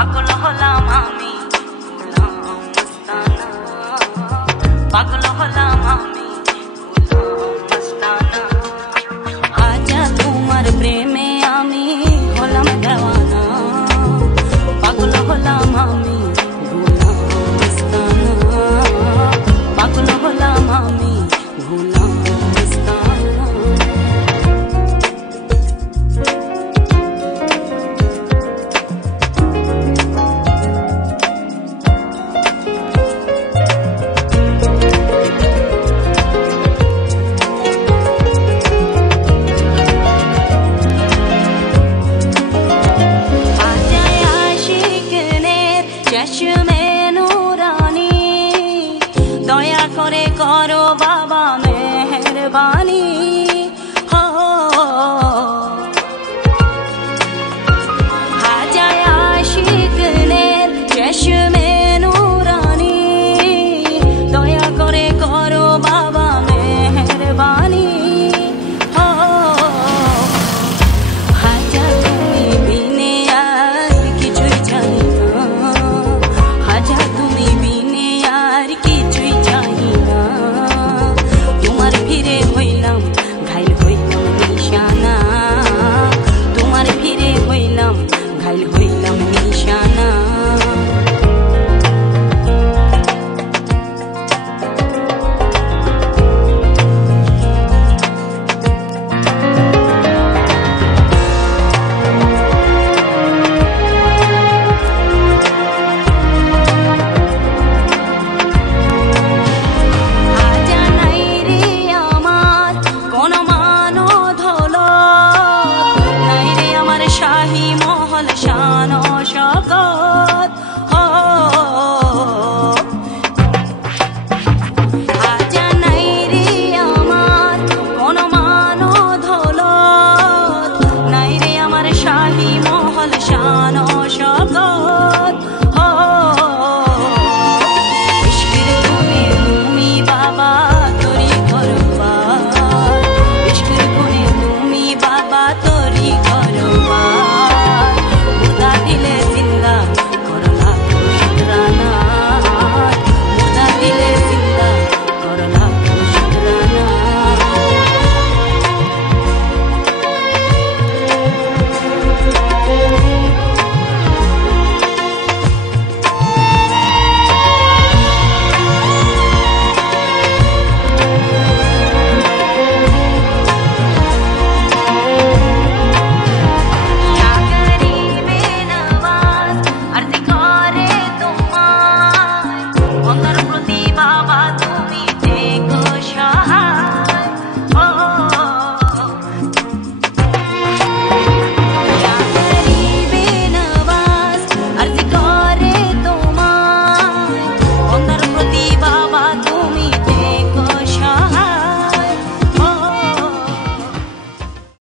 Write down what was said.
পাগল হলাম আমি গোলাম মস্তানা, পাগল হলাম আমি গোলাম মস্তানা। আজা তোমার প্রেমে আমি হলাম দেওয়ানা, পাগল হলাম আমি গোলাম মস্তানা, পাগল হলাম আমি গোলাম মস্তানা। চশমে নুরানি দয়া করে করো বাবা মেহরবানি, হো হাজায় আশিকনের চশমে নুরানি দয়া করে করো বাবা মেহরবানি, হো হাজা তুমি বিনে আর কিছুই চাই না, হাজা তুমি বিনে আর কিছুই চাই না। তোমার ফিরে হইলাম ঘাইল হইলাম নিশানা, তোমার ফিরে হইলাম ঘাইল হইলাম নিশানা।